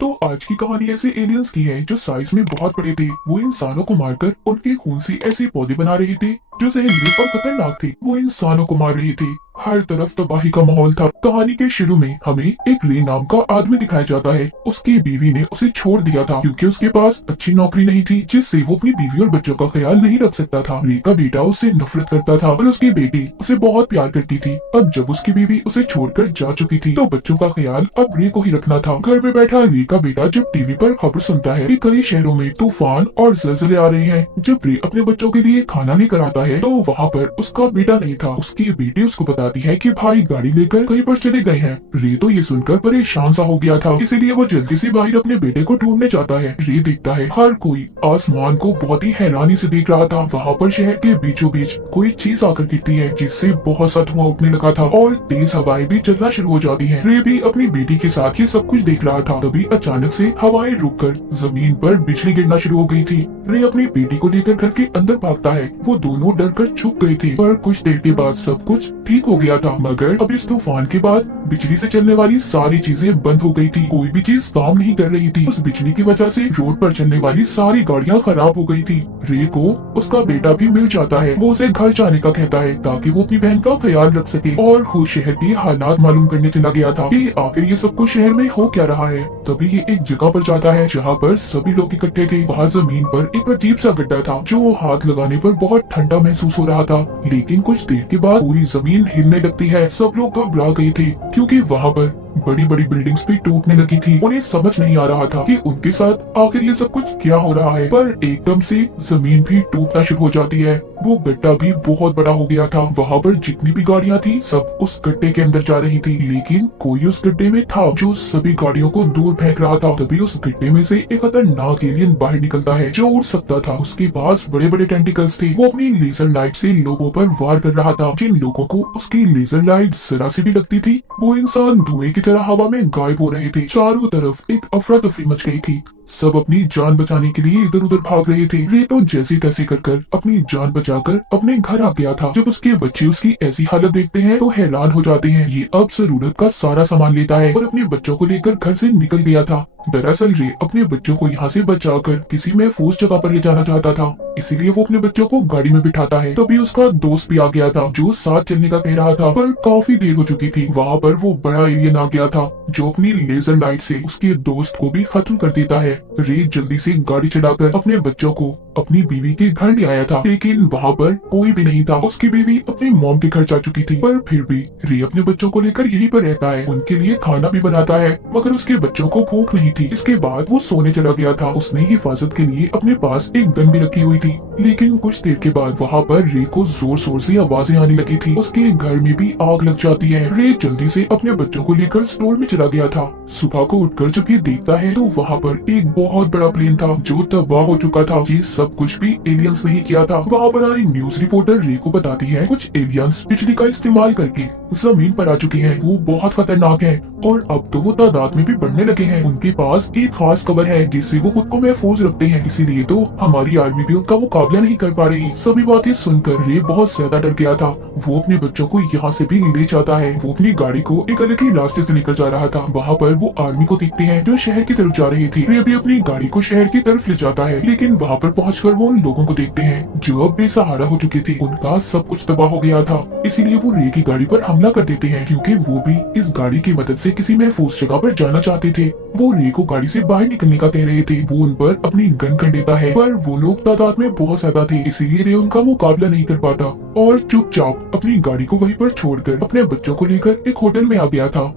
तो आज की कहानी ऐसे एलियंस की है जो साइज में बहुत बड़े थे। वो इंसानों को मारकर उनके खून से ऐसे पौधे बना रहे थे जो जहरीले और खतरनाक थे। वो इंसानों को मार रहे थे। हर तरफ तबाही का माहौल था। कहानी के शुरू में हमें एक रे नाम का आदमी दिखाया जाता है। उसकी बीवी ने उसे छोड़ दिया था क्योंकि उसके पास अच्छी नौकरी नहीं थी जिससे वो अपनी बीवी और बच्चों का ख्याल नहीं रख सकता था। रे का बेटा उससे नफरत करता था और उसकी बेटी उसे बहुत प्यार करती थी। अब जब उसकी बीवी उसे छोड़कर जा चुकी थी तो बच्चों का ख्याल अब रे को ही रखना था। घर में बैठा रे का बेटा जब टीवी पर खबर सुनता है कि कई शहरों में तूफान और ज़लज़ले आ रहे हैं। जब रे अपने बच्चों के लिए खाना लेकर आता है तो वहाँ पर उसका बेटा नहीं था। उसकी बेटी उसको बताती है कि भाई गाड़ी लेकर कहीं पर चले गए हैं। रे तो ये सुनकर परेशान सा हो गया था, इसीलिए वो जल्दी से बाहर अपने बेटे को ढूंढने जाता है। रे देखता है हर कोई आसमान को बहुत ही हैरानी से देख रहा था। वहाँ पर शहर के बीचों बीच कोई चीज आकर गिरती है जिससे बहुत सा धुआं उठने लगा था और तेज हवाएं भी चलना शुरू हो जाती है। रे भी अपनी बेटी के साथ ये सब कुछ देख रहा था। तभी अचानक से हवाएं रुककर जमीन पर बिजली गिरना शुरू हो गई थी। रे अपनी बेटी को लेकर घर के अंदर भागता है। वो दोनों डर कर छुप गए थे पर कुछ देर के बाद सब कुछ ठीक हो गया था। मगर अब इस तूफान के बाद बिजली से चलने वाली सारी चीजें बंद हो गई थी। कोई भी चीज काम नहीं कर रही थी। उस बिजली की वजह से रोड पर चलने वाली सारी गाड़ियां खराब हो गई थी। रे को उसका बेटा भी मिल जाता है। वो उसे घर जाने का कहता है ताकि वो अपनी बहन का ख्याल रख सके और खुद शहर के हालात मालूम करने चला गया था कि आखिर ये सब कुछ शहर में हो क्या रहा है। तभी ये एक जगह पर जाता है जहाँ पर सभी लोग इकट्ठे थे। वहाँ जमीन पर एक अजीब सा गड्ढा था जो हाथ लगाने पर बहुत ठंडा महसूस हो रहा था। लेकिन कुछ देर के बाद पूरी जमीन हिलने लगती है। सब लोग घबरा गए थे क्योंकि वहाँ पर बड़ी बड़ी बिल्डिंग्स भी टूटने लगी थी। उन्हें समझ नहीं आ रहा था कि उनके साथ आखिर ये सब कुछ क्या हो रहा है। पर एकदम से जमीन भी टूटना शुरू हो जाती है। वो गड्ढा भी बहुत बड़ा हो गया था। वहाँ पर जितनी भी गाड़ियाँ थी सब उस गड्ढे के अंदर जा रही थी। लेकिन कोई उस गड्ढे में था जो सभी गाड़ियों को दूर फेंक रहा था। तभी उस गड्ढे में से एक खतरनाक एलियन बाहर निकलता है जो उड़ सकता था। उसके पास बड़े बड़े टेंटिकल्स थे। वो अपनी लेजर लाइट से लोगों पर वार कर रहा था। जिन लोगों को उसकी लेजर लाइट जरा सी भी लगती थी वो इंसान धुएं की तरह हवा में गायब हो रहे थे। चारों तरफ एक अफरा तफरी मच गई थी। सब अपनी जान बचाने के लिए इधर उधर भाग रहे थे। रे तो जैसे तैसे कर अपनी जान बचाकर अपने घर आ गया था। जब उसके बच्चे उसकी ऐसी हालत देखते हैं तो हैरान हो जाते हैं। ये अब जरूरत का सारा सामान लेता है और अपने बच्चों को लेकर घर से निकल गया था। दरअसल रे अपने बच्चों को यहाँ से बचाकर किसी महफूज जगह पर ले जाना चाहता था, इसीलिए वो अपने बच्चों को गाड़ी में बिठाता है। तभी उसका दोस्त भी आ गया था जो साथ चलने का कह रहा था पर काफी देर हो चुकी थी। वहाँ पर वो बड़ा एलियन आ गया था जो अपनी लेजर लाइट से उसके दोस्त को भी खत्म कर देता है। रे जल्दी से गाड़ी चढ़ाकर अपने बच्चों को अपनी बीवी के घर ले आया था, लेकिन वहाँ पर कोई भी नहीं था। उसकी बीवी अपनी मॉम के घर जा चुकी थी पर फिर भी रे अपने बच्चों को लेकर यहीं पर रहता है। उनके लिए खाना भी बनाता है मगर उसके बच्चों को भूख नहीं थी। इसके बाद वो सोने चला गया था। उसने हिफाजत के लिए अपने पास एक गन भी रखी हुई थी। लेकिन कुछ देर के बाद वहाँ पर रे को जोर शोर से आवाजें आने लगी थी। उसके घर में भी आग लग जाती है। रे जल्दी से अपने बच्चों को लेकर स्टोर में चला गया था। सुबह को उठकर जब ये देखता है तो वहाँ पर एक बहुत बड़ा प्लेन था जो तबाह हो चुका था। ये सब कुछ भी एलियंस नहीं किया था। वहाँ पर आई न्यूज रिपोर्टर रे को बताती है कुछ एलियंस बिजली का इस्तेमाल करके जमीन पर आ चुके हैं। वो बहुत खतरनाक है और अब तो वो तादाद में भी बढ़ने लगे हैं। उनके पास एक खास कवर है जिससे वो खुद को महफूज रखते हैं, इसीलिए तो हमारी आर्मी भी उनका मुकाबला नहीं कर पा रही। सभी बातें सुनकर रे बहुत ज्यादा डर गया था। वो अपने बच्चों को यहाँ से भी ले जाता है। वो अपनी गाड़ी को एक अलग ही रास्ते से लेकर जा रहा था। वहाँ पर वो आर्मी को देखते हैं जो शहर की तरफ जा रही थी। रे भी अपनी गाड़ी को शहर की तरफ ले जाता है, लेकिन वहाँ पर पहुँचकर वो उन लोगों को देखते हैं जो अब बेसहारा हो चुके थे। उनका सब कुछ तबाह हो गया था, इसीलिए वो रे की गाड़ी पर हमला कर देते हैं क्योंकि वो भी इस गाड़ी की मदद से किसी महफूज जगह पर जाना चाहते थे। वो रे को गाड़ी से बाहर निकलने का कह रहे थे। वो उन पर अपनी गन कर देता है पर वो लोग तादाद में बहुत ज्यादा थे, इसीलिए रे उनका मुकाबला नहीं कर पाता और चुपचाप अपनी गाड़ी को वहीं पर छोड़कर अपने बच्चों को लेकर एक होटल में आ गया था।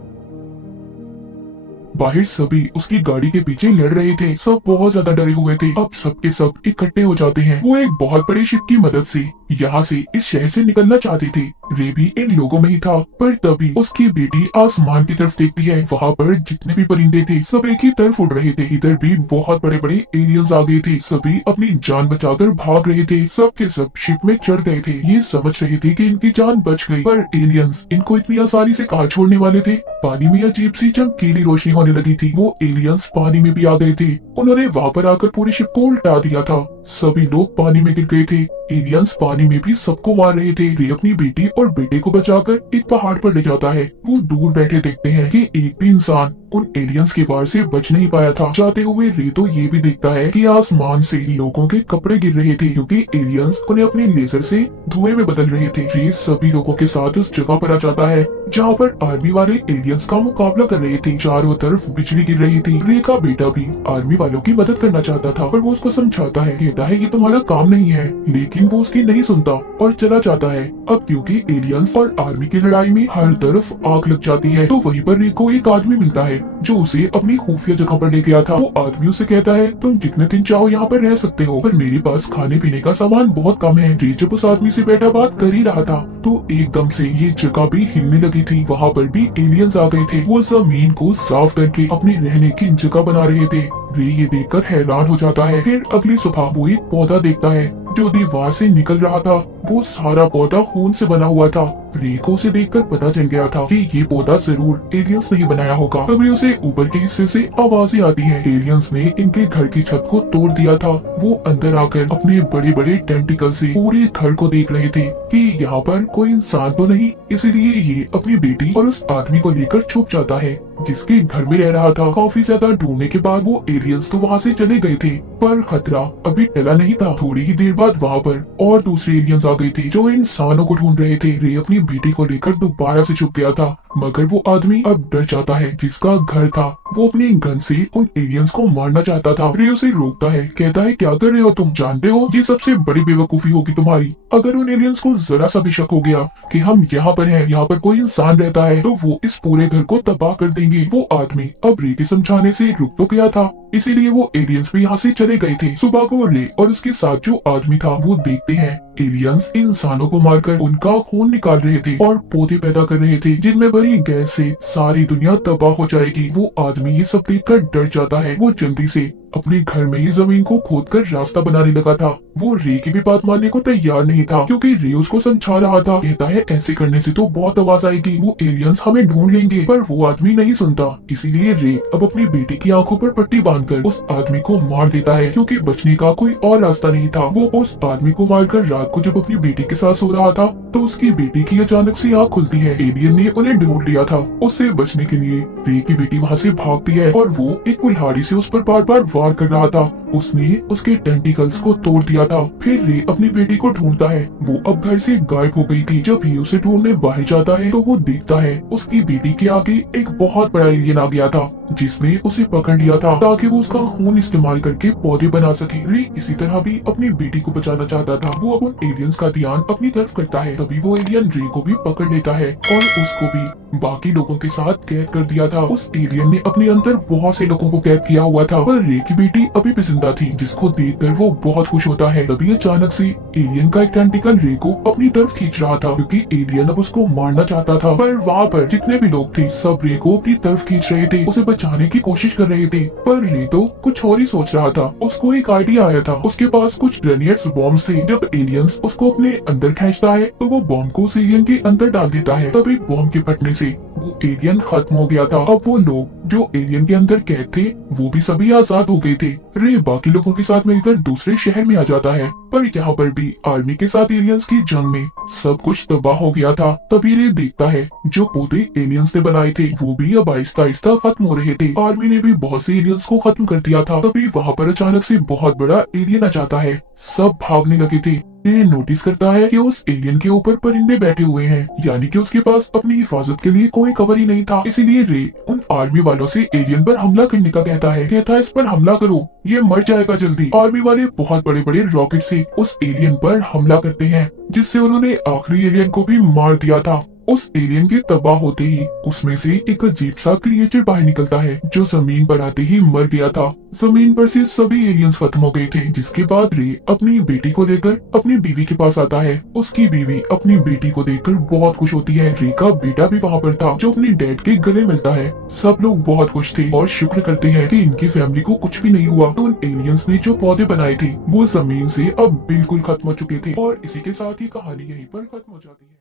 बाहर सभी उसकी गाड़ी के पीछे लड़ रहे थे। सब बहुत ज्यादा डरे हुए थे। अब सबके सब इकट्ठे हो जाते हैं। वो एक बहुत बड़े शिप की मदद से यहाँ से इस शहर से निकलना चाहती थी। रे भी इन लोगों में ही था पर तभी उसकी बेटी आसमान की तरफ देखती है। वहाँ पर जितने भी परिंदे थे सब एक ही तरफ उड़ रहे थे। इधर भी बहुत बड़े बड़े एलियंस आ गए थे। सभी अपनी जान बचाकर भाग रहे थे। सब के सब शिप में चढ़ गए थे। ये समझ रहे थे कि इनकी जान बच गई, पर एलियंस इनको इतनी आसानी से कहाँ छोड़ने वाले थे। पानी में अजीब सी चमकीली रोशनी होने लगी थी। वो एलियंस पानी में भी आ गए थे। उन्होंने वहाँ पर आकर पूरी शिप को उल्टा दिया था। सभी लोग पानी में गिर गए थे। एलियंस पानी में भी सबको मार रहे थे। रे अपनी बेटी और बेटे को बचाकर एक पहाड़ पर ले जाता है। वो दूर बैठे देखते हैं कि एक भी इंसान उन एलियंस के वार से बच नहीं पाया था। जाते हुए रे तो ये भी देखता है कि आसमान से लोगों के कपड़े गिर रहे थे क्योंकि एलियंस उन्हें अपने लेजर से धुएं में बदल रहे थे। रे सभी लोगों के साथ उस जगह पर आ जाता है जहाँ पर आर्मी वाले एलियंस का मुकाबला कर रहे थे। चारों तरफ बिजली गिर रही थी। रे का बेटा भी आर्मी वालों की मदद करना चाहता था, पर वो उसको समझाता है, कहता है ये तुम्हारा काम नहीं है, लेकिन वो उसकी नहीं सुनता और चला जाता है। अब क्योंकि एलियंस और आर्मी की लड़ाई में हर तरफ आग लग जाती है, तो वहीं पर रे को एक आदमी मिलता है जो उसे अपनी खुफिया जगह पर ले गया था। वो आदमी उसे कहता है तुम जितने दिन चाहो यहाँ पर रह सकते हो, पर मेरे पास खाने पीने का सामान बहुत कम है। रे जब उस आदमी से बैठा बात कर ही रहा था तो एकदम से ये जगह भी हिलने लगी थी। वहाँ पर भी एलियंस आ गए थे। वो जमीन को साफ करके अपने रहने की जगह बना रहे थे। रे ये देखकर हैरान हो जाता है। फिर अगली सुबह वो एक पौधा देखता है जो दीवार से निकल रहा था। वो सारा पौधा खून से बना हुआ था। रे को उसे देखकर पता चल गया था कि ये पौधा जरूर एलियंस ने ही बनाया होगा। तभी उसे ऊपर के हिस्से से आवाजें आती है। एलियंस ने इनके घर की छत को तोड़ दिया था। वो अंदर आकर अपने बड़े बड़े टेंटिकल से पूरे घर को देख रहे थे कि यहाँ पर कोई इंसान तो नहीं, इसलिए ये अपनी बेटी और उस आदमी को लेकर छुप जाता है जिसके घर में रह रहा था। काफी ज्यादा ढूंढने के बाद वो एलियंस तो वहाँ से चले गए थे, पर खतरा अभी टला नहीं था। थोड़ी ही देर बाद वहाँ पर और दूसरे एलियंस आ गए थे जो इंसानों को ढूंढ रहे थे। रे अपनी बेटी को लेकर दोबारा से छुप गया था, मगर वो आदमी अब डर जाता है जिसका घर था। वो अपनी गन से उन एलियंस को मारना चाहता था। रे उसे रोकता है, कहता है क्या कर रहे हो तुम, जानते हो ये सबसे बड़ी बेवकूफी होगी तुम्हारी। अगर उन एलियंस को जरा सा भी शक हो गया कि हम यहाँ पर हैं, यहाँ पर कोई इंसान रहता है, तो वो इस पूरे घर को तबाह कर देंगे। वो आदमी अब रे के समझाने से रुक तो गया था, इसीलिए वो एलियंस भी यहाँ से चले गए थे। सुबह को रे और उसके साथ जो आदमी था वो देखते हैं एलियंस इंसानों को मारकर उनका खून निकाल रहे थे और पौधे पैदा कर रहे थे जिनमें भरी गैस से सारी दुनिया तबाह हो जाएगी। वो आदमी ये सब देखकर डर जाता है। वो जल्दी से अपने घर में ही जमीन को खोदकर रास्ता बनाने लगा था। वो रे की भी बात मानने को तैयार नहीं था क्योंकि रे उसको समझा रहा था। कहता है ऐसे करने से तो बहुत आवाज आएगी, वो एलियंस हमें ढूंढ लेंगे, पर वो आदमी नहीं सुनता। इसीलिए रे अब अपनी बेटी की आंखों पर पट्टी बांधकर उस आदमी को मार देता है क्योंकि बचने का कोई और रास्ता नहीं था। वो उस आदमी को मारकर रात को जब अपनी बेटी के साथ सो रहा था तो उसकी बेटी की अचानक से आँख खुलती है। एलियन ने उन्हें ढूंढ लिया था। उससे बचने के लिए रे की बेटी वहाँ से भागती है और वो एक कुल्हाड़ी से उस पर बार बार वार कर रहा था। उसने उसके टेंटिकल्स को तोड़ दिया था। फिर रे अपनी बेटी को ढूंढता है। वो अब घर से गायब हो गई थी। जब ही उसे ढूंढने बाहर जाता है तो वो देखता है उसकी बेटी के आगे एक बहुत बड़ा एलियन आ गया था जिसने उसे पकड़ लिया था ताकि वो उसका खून इस्तेमाल करके पौधे बना सके। रे इसी तरह भी अपनी बेटी को बचाना चाहता था। वो अब उन एलियंस का ध्यान अपनी तरफ करता है। तभी वो एलियन रे को भी पकड़ लेता है और उसको भी बाकी लोगों के साथ कैद कर दिया था। उस एलियन ने अपने अंदर बहुत से लोगों को कैद किया हुआ था, पर रे की बेटी अभी भी जिंदा थी जिसको देखकर वो बहुत खुश होता है। तभी अचानक से एलियन का एक टेंटिकल रे को अपनी तरफ खींच रहा था क्योंकि एलियन अब उसको मारना चाहता था, पर वहाँ पर जितने भी लोग थे सब रे को अपनी तरफ खींच रहे थे, उसे बचाने की कोशिश कर रहे थे। पर रे तो कुछ और ही सोच रहा था। उसको एक आइडिया आया था। उसके पास कुछ ग्रेनेड्स बॉम्ब्स थे। जब एलियंस उसको अपने अंदर खींचता है तो वो बॉम्ब को उस एलियन के अंदर डाल देता है। तब एक बॉम्ब के फटने से वो एलियन खत्म हो गया था। अब वो लोग जो एलियन के अंदर कैद थे वो भी सभी आजाद हो गए थे। रे बाकी लोगों के साथ मिलकर दूसरे शहर में आ जाता है, पर यहाँ पर भी आर्मी के साथ एलियंस की जंग में सब कुछ तबाह हो गया था। तभी रे देखता है जो पौधे एलियंस ने बनाए थे वो भी अब आहिस्ता आहिस्ता खत्म हो रहे थे। आर्मी ने भी बहुत से एलियंस को खत्म कर दिया था। तभी वहाँ पर अचानक से बहुत बड़ा एलियन आ जाता है। सब भागने लगे थे। रे नोटिस करता है कि उस एलियन के ऊपर परिंदे बैठे हुए हैं, यानी कि उसके पास अपनी हिफाजत के लिए कोई कवर ही नहीं था। इसीलिए रे उन आर्मी वालों से एलियन पर हमला करने का कहता है इस पर हमला करो, ये मर जाएगा जल्दी। आर्मी वाले बहुत बड़े बड़े रॉकेट से उस एलियन पर हमला करते हैं जिससे उन्होंने आखिरी एलियन को भी मार दिया था। उस एलियन के तबाह होते ही उसमें से एक अजीब सा क्रिएचर बाहर निकलता है जो जमीन पर आते ही मर गया था। जमीन पर से सभी एलियंस खत्म हो गए थे, जिसके बाद रे अपनी बेटी को लेकर अपनी बीवी के पास आता है। उसकी बीवी अपनी बेटी को देखकर बहुत खुश होती है। रे का बेटा भी वहाँ पर था जो अपनी डैड के गले मिलता है। सब लोग बहुत खुश थे और शुक्र करते हैं कि इनकी फैमिली को कुछ भी नहीं हुआ। तो उन एलियंस ने जो पौधे बनाए थे वो जमीन से अब बिल्कुल खत्म हो चुके थे। और इसी के साथ ही कहानी यहीं पर खत्म हो जाती है।